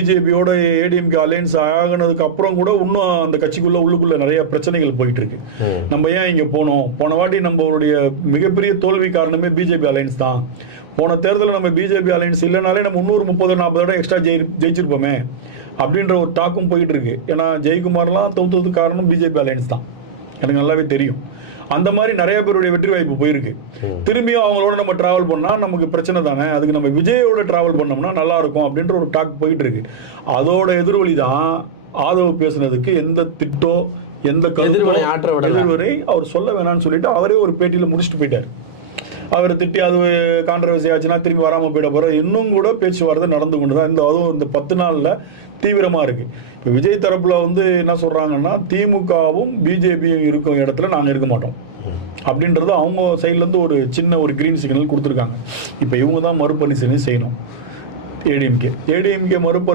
பிஜேபியோட ஏடிஎம்கே அலையன்ஸ் ஆகினதுக்கு அப்புறம் கூட இன்னும் அந்த கட்சிக்குள்ள உள்ளுக்குள்ள நிறைய பிரச்சனைகள் போயிட்டு இருக்கு. நம்ம ஏன் இங்க போனோம், போன வாட்டி நம்மளுடைய மிகப்பெரிய தோல்வி காரணமே பிஜேபி அலையன்ஸ் தான். போன தேர்தலில் நம்ம பிஜேபி அலையன்ஸ் இல்லைனாலே நம்ம 330-40 இடம் எக்ஸ்ட்ரா ஜெயிச்சிருப்போமே அப்படின்ற ஒரு டாக்கும் போயிட்டு இருக்கு. ஏன்னா ஜெயக்குமார்லாம் தோத்ததுக்கு காரணம் பிஜேபி அலையன்ஸ் தான், எனக்கு நல்லாவே தெரியும். அந்த மாதிரி நிறைய பேருடைய வெற்றி வாய்ப்பு போயிருக்கு. திரும்பியும் அவங்களோட நம்ம டிராவல் பண்ணா நமக்கு பிரச்சனை தானே, அதுக்கு நம்ம விஜயோட டிராவல் பண்ணோம்னா நல்லா இருக்கும் அப்படின்ற ஒரு டாக் போயிட்டு இருக்கு. அதோட எதிர்வழி தான் ஆதவ் பேசுனதுக்கு எந்த திட்டோ எந்த எதிர்வரை அவர் சொல்ல வேணாம்னு சொல்லிட்டு அவரே ஒரு பேட்டியில முடிச்சுட்டு போயிட்டார். அவரை திட்டி அது கான்ட்ரவர்சி ஆச்சுன்னா திரும்பி வராமல் போயிட போகிற இன்னும் கூட பேச்சுவார்த்தை நடந்து கொண்டு தான் அதுவும் இந்த 10 நாளில் தீவிரமாக இருக்கு. இப்போ விஜய் தரப்புல என்ன சொல்றாங்கன்னா, திமுகவும் பிஜேபியும் இருக்கும் இடத்துல நாங்கள் இருக்க மாட்டோம் அப்படின்றது அவங்க சைட்லேருந்து ஒரு சின்ன ஒரு கிரீன் சிக்னல் கொடுத்துருக்காங்க. இப்போ இவங்க தான் மறுபரிசீலனை செய்யணும். ஏடிஎம்கே மறுபரிசீலனை